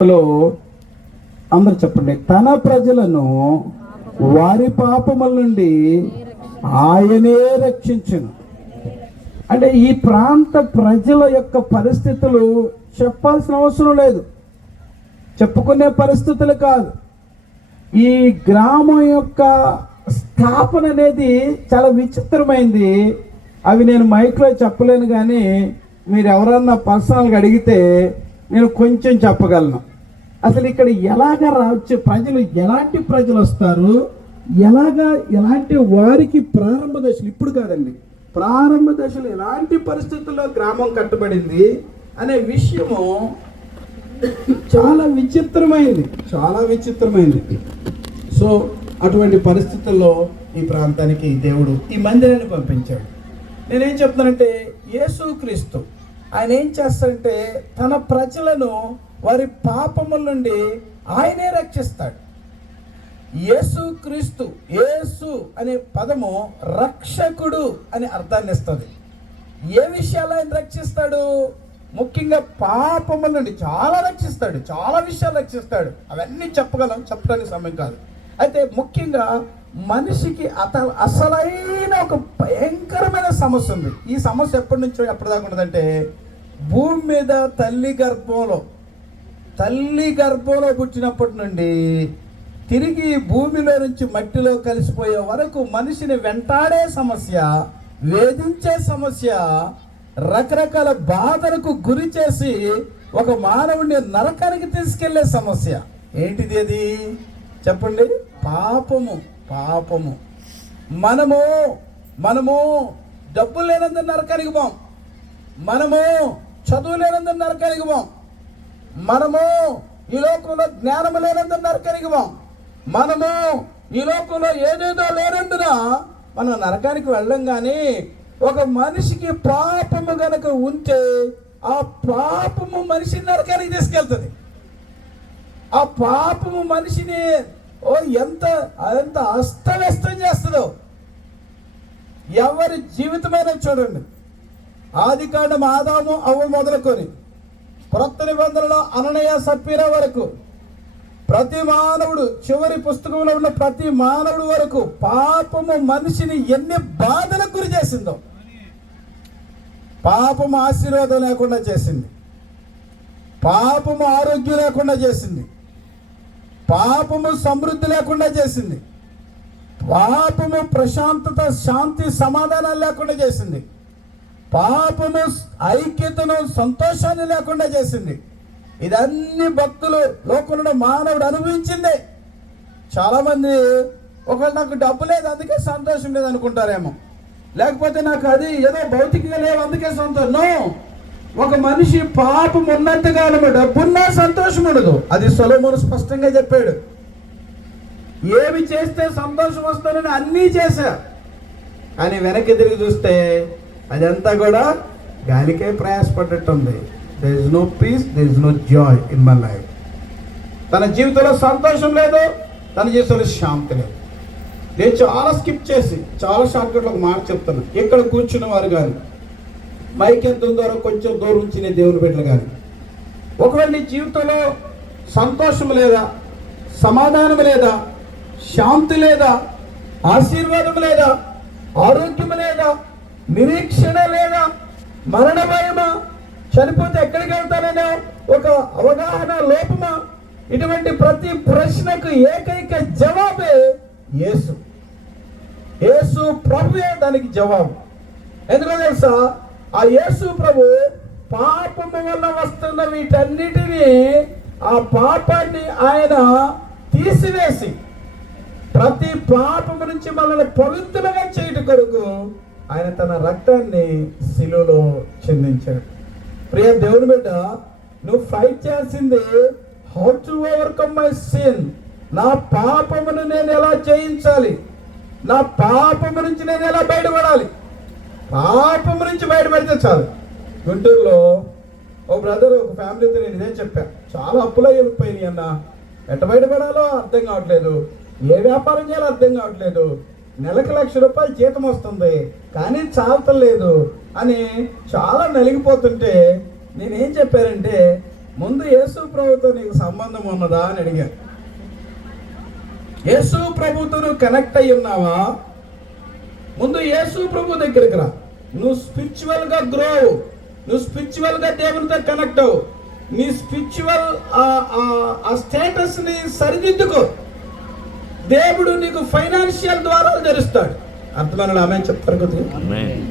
లో అందరు చెప్పండి. తన ప్రజలను వారి పాపముల నుండి ఆయనే రక్షించను. అంటే ఈ ప్రాంత ప్రజల యొక్క పరిస్థితులు చెప్పాల్సిన అవసరం లేదు. చెప్పుకునే పరిస్థితులు కాదు. ఈ గ్రామం యొక్క స్థాపన అనేది చాలా విచిత్రమైంది. అవి నేను మైక్లో చెప్పలేను కానీ మీరు ఎవరన్నా పర్సనల్గా అడిగితే నేను కొంచెం చెప్పగలను. అసలు ఇక్కడ ఎలాగ రావచ్చు ప్రజలు ఎలాంటి ప్రజలు వస్తారు? ఎలాగా ఎలాంటి వారికి ప్రారంభ దశలు? ఇప్పుడు కాదండి. ప్రారంభ దశలు ఎలాంటి పరిస్థితుల్లో గ్రామం కట్టబడింది అనే విషయము చాలా విచిత్రమైంది. చాలా విచిత్రమైంది. సో అటువంటి పరిస్థితుల్లో ఈ ప్రాంతానికి దేవుడు ఈ మందిరాన్ని పంపించాడు. నేనేం చెప్తానంటే యేసుక్రీస్తు ఆయన ఏం చేస్తాడంటే తన ప్రజలను వారి పాపముల నుండి ఆయనే రక్షిస్తాడు. యేసు క్రీస్తు యేసు అనే పదము రక్షకుడు అనే అర్థాన్ని ఇస్తుంది. ఏ విషయాలు ఆయన రక్షిస్తాడు? ముఖ్యంగా పాపముల నుండి చాలా రక్షిస్తాడు చాలా విషయాలు రక్షిస్తాడు. అవన్నీ చెప్పగలం చెప్పడానికి సమయం కాదు. అయితే ముఖ్యంగా మనిషికి అత అసలైన ఒక భయంకరమైన సమస్య ఉంది. ఈ సమస్య ఎప్పటి నుంచో ఎప్పటిదాకా ఉండదంటే భూమి మీద తల్లి గర్భంలో తల్లి గర్భంలో పుట్టినప్పటి నుండి తిరిగి భూమిలో నుంచి మట్టిలో కలిసిపోయే వరకు మనిషిని వెంటాడే సమస్య వేధించే సమస్య రకరకాల బాధలకు గురి చేసి ఒక మానవుడిని నరకానికి తీసుకెళ్ళే సమస్య. ఏంటిది అది? చెప్పండి. పాపము పాపము. మనము మనము డబ్బు లేనందుకు నరకానికి పోం. మనము చదువు లేనందుకు నరకానికి పోం. మనము ఈ లోకంలో జ్ఞానము లేనందు నరకానికి పోం. మనము ఈ లోకంలో ఏదేదో లేనందున మనం నరకానికి వెళ్ళం కానీ ఒక మనిషికి పాపము గనక ఉంటే ఆ పాపము మనిషిని నరకానికి తీసుకెళ్తుంది. ఆ పాపము మనిషిని ఓ ఎంత ఎంత అస్తవ్యస్తం చేస్తుందో ఎవరి జీవితమైనా చూడండి. ఆది కాండం ఆదాము అవ్వ మొదలుకొని క్రొత్త నిబంధనలో అననయ సప్పీరా వరకు ప్రతి మానవుడు చివరి పుస్తకంలో ఉన్న ప్రతి మానవుడు వరకు పాపము మనిషిని ఎన్ని బాధలకు గురి చేసిందో పాపము ఆశీర్వాదం లేకుండా చేసింది పాపము ఆరోగ్యం లేకుండా చేసింది పాపము సమృద్ధి లేకుండా చేసింది పాపము ప్రశాంతత శాంతి సమాధానాలు లేకుండా చేసింది. పాపము ఐక్యతను సంతోషాన్ని లేకుండా చేసింది. ఇదన్నీ భక్తులు లోకంలో మానవుడు అనుభవించిందే. చాలామంది ఒకవేళ నాకు డబ్బు లేదు అందుకే సంతోషం లేదు అనుకుంటారేమో. లేకపోతే నాకు అది ఏదో భౌతికంగా లేవు అందుకే సంతోషం. నో! ఒక మనిషి పాపం ఉన్నంతగా డబ్బున్నా సంతోషం ఉండదు. అది సొలమును స్పష్టంగా చెప్పాడు. ఏమి చేస్తే సంతోషం వస్తానని అన్నీ చేశా. కానీ వెనక్కి తిరిగి చూస్తే అదంతా కూడా గాలికే ప్రయాసపడ్డట్టుంది. There is no peace there is no joy in my life తన జీవితంలో సంతోషం లేదు తన జీవితంలో శాంతి లేదు. నేను చాలా స్కిప్ చేసి చాలా షార్ట్కట్లో ఒక మాట చెప్తాను ఇక్కడ కూర్చున్న వారు కానీ మైక్ ఎంత ద్వారా కొంచెం దూరం ఉంచి నేను దేవుని బిడ్డలు కానీ ఒకవేళ నీ జీవితంలో సంతోషం లేదా సమాధానం లేదా శాంతి లేదా ఆశీర్వాదం లేదా ఆరోగ్యం లేదా నిరీక్షణ లేదా మరణ భయమా చనిపోతే ఎక్కడికి వెళ్తాననే ఒక అవగాహన లోపమా? ఇటువంటి ప్రతి ప్రశ్నకు ఏకైక జవాబే యేసు. యేసు ప్రభువే దానికి జవాబు. ఎందుకో తెలుసా? ఆ యేసు ప్రభు పాపము వల్ల వస్తున్న వీటన్నిటినీ ఆ పాపాన్ని ఆయన తీసివేసి ప్రతి పాపము నుంచి మనల్ని పవిత్రులుగా చేయటం కొరకు ఆయన తన రక్తాన్ని శిలువలో చెందించాడు. ప్రియ దేవుని బిడ్డ నువ్వు ఫైట్ చేయాల్సింది how to overcome my sin నా పాపమును నేను ఎలా జయించాలి? నా పాపము నుంచి నేను ఎలా బయటపడాలి? పాపము నుంచి బయటపడితే చాలు. గుంటూరులో ఓ బ్రదర్ ఒక ఫ్యామిలీతో నేను ఇదే చెప్పాను చాలా అప్పులో వెళ్ళిపోయినాయి అన్న. ఎట్ట బయటపడాలో అర్థం కావట్లేదు. ఏ వ్యాపారం చేయాలో అర్థం కావట్లేదు. నెలకు లక్ష రూపాయలు జీతం వస్తుంది కానీ చాలతలేదు అని చాలా నలిగిపోతుంటే నేనేం చెప్పారంటే ముందు యేసు ప్రభుతో నీకు సంబంధం ఉన్నదా అని అడిగాను. యేసు ప్రభుతో నువ్వు కనెక్ట్ అయి ఉన్నావా? ముందు యేసు ప్రభు దగ్గరికి రా. నువ్వు స్పిరిచువల్గా గ్రో గ్రో నువ్వు స్పిరిచువల్గా దేవునితో కనెక్ట్ అవ్వు. నీ స్పిరిచువల్ ఆ స్టేటస్ని సరిదిద్దుకో. దేవుడు నీకు ఫైనాన్షియల్ ద్వారాలు తెరుస్తాడు. అర్థమైన ఆమె చెప్తారు కొద్దిగా. Amen.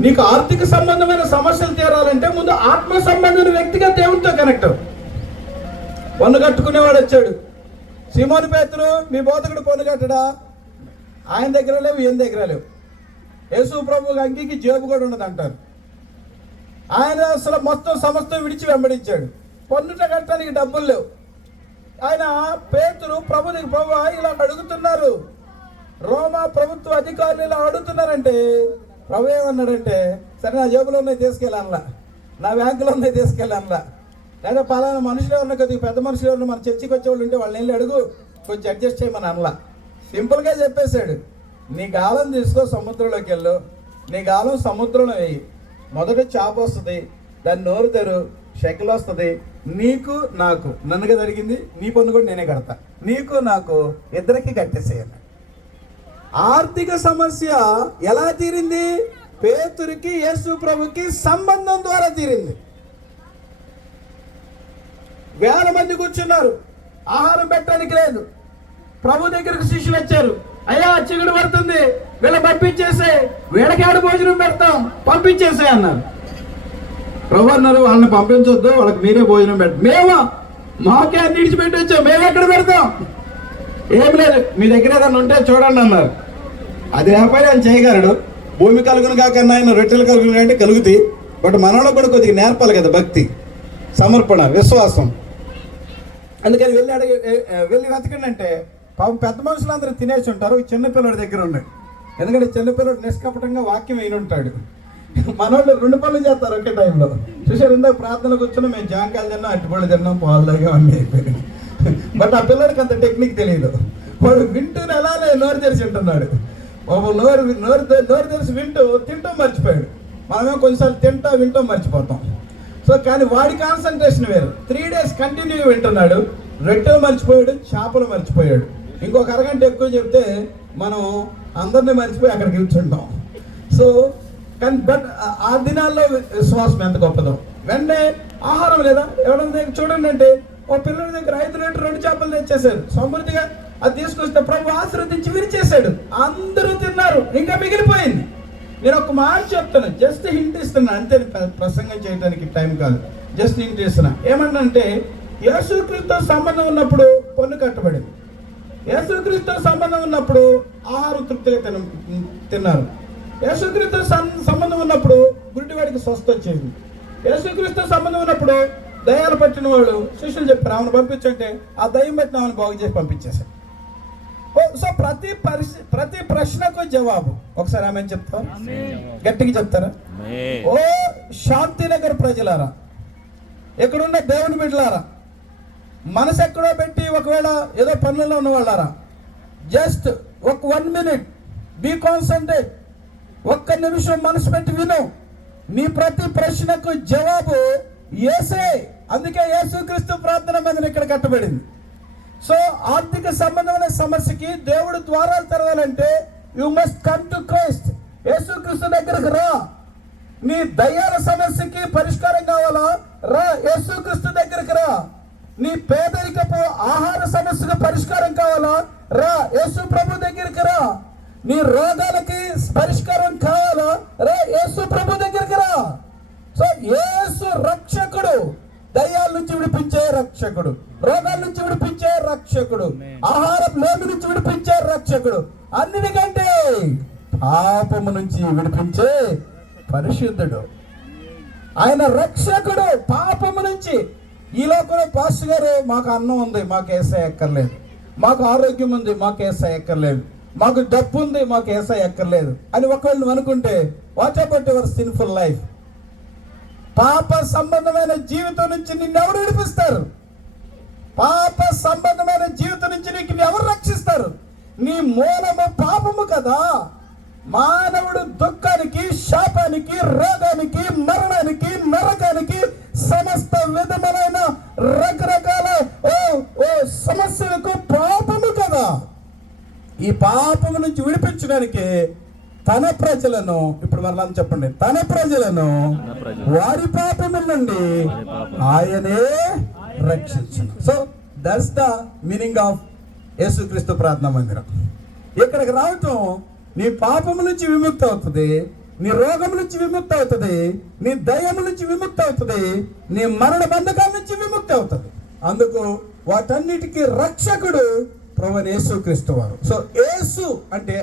నీకు ఆర్థిక సంబంధమైన సమస్యలు తీరాలంటే ముందు ఆత్మ సంబంధమైన వ్యక్తిగా దేవునితో కనెక్ట్ అవ్వు. పన్ను కట్టుకునేవాడు వచ్చాడు. సిమోని పేతురు మీ బోధకుడు పన్ను కట్టడా? ఆయన దగ్గర లేవు ఈయన దగ్గర లేవు. యేసు ప్రభు అంగికి జేబు కూడా ఉండదు అంటారు. ఆయన అసలు మొత్తం సమస్తం విడిచి వెంబడించాడు. పన్నుట కట్టడానికి డబ్బులు లేవు. ఆయన పేతురు ప్రభుని ప్రభు ఇలా అడుగుతున్నారు. రోమా ప్రభుత్వ అధికారులు ఇలా అడుగుతున్నారంటే ప్రభు ఏమన్నాడంటే సరే నా జేబులో ఉన్నాయి తీసుకెళ్ళానులా నా బ్యాంకులో ఉన్నాయి తీసుకెళ్ళానులా లేదా పలానా మనుషులు ఉన్న కొద్దిగా పెద్ద మనుషులు ఉన్న మన చర్చికి వచ్చేవాళ్ళు ఉంటే వాళ్ళని వెళ్ళి అడుగు కొంచెం అడ్జస్ట్ చేయమని అనలా సింపుల్గా చెప్పేశాడు. నీ గాలం తీసుకో సముద్రంలోకి వెళ్ళు. నీ గాలం సముద్రంలో వేయి. మొదట చాప వస్తుంది దాన్ని నోరు తెరు షెకిల్ వస్తుంది నీకు నాకు నన్నుగా జరిగింది నీ పన్ను కూడా నేనే కడతా. నీకు నాకు ఇద్దరికి కట్టేసేయాలి ఆర్థిక సమస్య ఎలా తీరింది? పేతురికి యేసు ప్రభుకి సంబంధం ద్వారా తీరింది. వేల మంది కూర్చున్నారు. ఆహారం పెట్టడానికి లేదు. ప్రభు దగ్గరకు శిష్యులు వచ్చారు. అయ్యా చిగుడు పడుతుంది. వీళ్ళ పంపించేసే వీళ్ళకి ఆడ భోజనం పెడతాం. పంపించేసే అన్నారు. ప్రభు అన్నారు వాళ్ళని పంపించొద్దు వాళ్ళకి మీరే భోజనం పెట్ట మేమా? మాకే అన్ని విడిచిపెట్టి వచ్చాం మేము ఎక్కడ పెడతాం? ఏం లేదు మీ దగ్గర ఏదైనా ఉంటే చూడండి అన్నారు. అది లేకపోయినా ఆయన చేయగలడు. భూమి కలుగును కాకన్నా ఆయన రొట్టెలు కలుగును అంటే కలుగుతాయి బట్ మనలో కూడా కొద్దిగా నేర్పాలి కదా భక్తి సమర్పణ విశ్వాసం. అందుకని వెళ్ళి అడిగి వెళ్ళి వెతకండి అంటే పాపం పెద్ద మనుషులు అందరూ తినేసి ఉంటారు చిన్నపిల్లడి దగ్గర ఉన్నాయి ఎందుకంటే చిన్నపిల్లడు నిష్కపటంగా వాక్యం అయిన ఉంటాడు మనోళ్ళు రెండు పనులు చేస్తారు ఒకే టైంలో. చూసారు ఇందాక ప్రార్థన కూర్చొని మేము జాంకాయలు తిన్నాం అట్టుపళ్ళు తిన్నాం పాలు తాగా అన్నీ అయిపోయాయి బట్ ఆ పిల్లడికి అంత టెక్నిక్ తెలియదు వాడు వింటూనే అలానే నోరు తెరిచి ఉంటున్నాడు బాబు నోరు నోరు నోరు తెరిచి వింటూ తింటూ మర్చిపోయాడు. మనమే కొన్నిసార్లు తింటా వింటూ మర్చిపోతాం. సో కానీ వాడి కాన్సన్ట్రేషన్ వేరు. త్రీ డేస్ కంటిన్యూ వింటున్నాడు. రొట్టెలు మర్చిపోయాడు చేపలు మర్చిపోయాడు. ఇంకొక అరగంట ఎక్కువ చెప్తే మనం అందరినీ మర్చిపోయి అక్కడ కూర్చుంటాం. సో కానీ బట్ ఆ దినాల్లో విశ్వాసం ఎంత గొప్పదో. వెంటనే ఆహారం లేదా ఎవరైనా దగ్గర చూడండి అంటే ఓ పిల్లల దగ్గర ఐదు లీటర్ రెండు చేపలు తెచ్చేసాడు సమృద్ధిగా అది తీసుకొస్తే ప్రభు ఆశ్రదించి విరిచేశాడు. అందరూ తిన్నారు ఇంకా మిగిలిపోయింది. నేను ఒక మాట చెప్తాను జస్ట్ హింట్ ఇస్తున్నా అంతే ప్రసంగం చేయడానికి టైం కాదు. జస్ట్ హింట్ ఇస్తున్నా. ఏమన్నంటే యేసుక్రీస్తుతో సంబంధం ఉన్నప్పుడు పన్ను కట్టబడింది. యేసుక్రీస్తుతో సంబంధం ఉన్నప్పుడు ఆహారం తృప్తిగా తిన తిన్నారు. యేసుక్రీస్తుతో సం- సంబంధం ఉన్నప్పుడు గుడ్డివాడికి స్వస్థ వచ్చింది యేసుక్రీస్తుతో సంబంధం ఉన్నప్పుడు దయాలు పట్టిన వాళ్ళు శిష్యులు చెప్పారు ఆమెను పంపించంటే ఆ దయ్యం పెట్టిన ఆమెను బాగు చేసి పంపించేశారు సో ప్రతి పరిస్థితి ప్రతి ప్రశ్నకు జవాబు. ఒకసారి ఆమె చెప్తారా గట్టిగా చెప్తారా. ఓ శాంతినగర్ ప్రజలారా ఎక్కడున్న దేవుని బిడ్డలారా మనసు ఎక్కడో పెట్టి ఒకవేళ ఏదో పనులలో ఉన్న వాళ్ళారా జస్ట్ ఒక వన్ మినిట్ బీ కాన్సన్ట్రేట్. ఒక్క నిమిషం మనసు పెట్టి విను. నీ ప్రతి ప్రశ్నకు జవాబు ఏసే అందుకే యేసుక్రీస్తు ప్రార్థన మీద ఇక్కడ కట్టబడింది. సో ఆర్థిక సంబంధమైన సమస్యకి దేవుడు ద్వారాలు తెరవాలంటే you must come to Christ యేసుక్రీస్తు దగ్గరకు రా. నీ దయ్యాల సమస్యకి పరిష్కారం కావాలా? రా యేసుక్రీస్తు దగ్గరికి రా. నీ పేదరికపు ఆహార సమస్యకు పరిష్కారం కావాలా? రా యేసు ప్రభు దగ్గరికి రా. నీ రోగాలకి పరిష్కారం కావాలా? రా యేసు ప్రభు దగ్గరికి రా. సో యేసు రక్షకుడు. దయ్యాల నుంచి విడిపించే రక్షకుడు. రోగాల నుంచి విడిపించే రక్షకుడు. ఆహారం లోటు నుంచి విడిపించే రక్షకుడు. అన్నిటికంటే పాపము నుంచి విడిపించే పరిశుద్ధుడు. ఆయన రక్షకుడు పాపము నుంచి. ఈ లోకంలో పాస్టర్ గారు మాకు అన్నం ఉంది మాకు ఏసై ఎక్కర్లేదు మాకు ఆరోగ్యం ఉంది మాకు ఏసై ఎక్కర్లేదు మాకు డబ్బు ఉంది మాకు ఏసై ఎక్కర్లేదు అని ఒకళ్ళు అనుకుంటే what about your sinful life పాప సంబంధమైన జీవితం నుంచి నిన్ను ఎవరు విడిపిస్తారు? పాప సంబంధమైన జీవితం నుంచి నీకు ఎవరు రక్షిస్తారు? నీ మూలము పాపము కదా. మానవుడు దుఃఖానికి శాపానికి రోగానికి మరణానికి నరకానికి సమస్త విధములైన రక ఈ పాపము నుంచి విడిపించడానికి తన ప్రజలను ఇప్పుడు మరలా చెప్పండి తన ప్రజలను వారి పాపముల నుండి ఆయనే రక్షించను. So that's the meaning of యేసుక్రీస్తు ప్రార్థనా మందిరం. ఇక్కడికి రావటం నీ పాపము నుంచి విముక్తి అవుతుంది నీ రోగం నుంచి విముక్తి అవుతుంది నీ దయ్యము నుంచి విముక్తి అవుతుంది నీ మరణ బంధకాల నుంచి విముక్తి అవుతుంది అందుకు వాటన్నిటికీ రక్షకుడు ప్రభు యేసుక్రీస్తు వారు. సో యేసు అంటే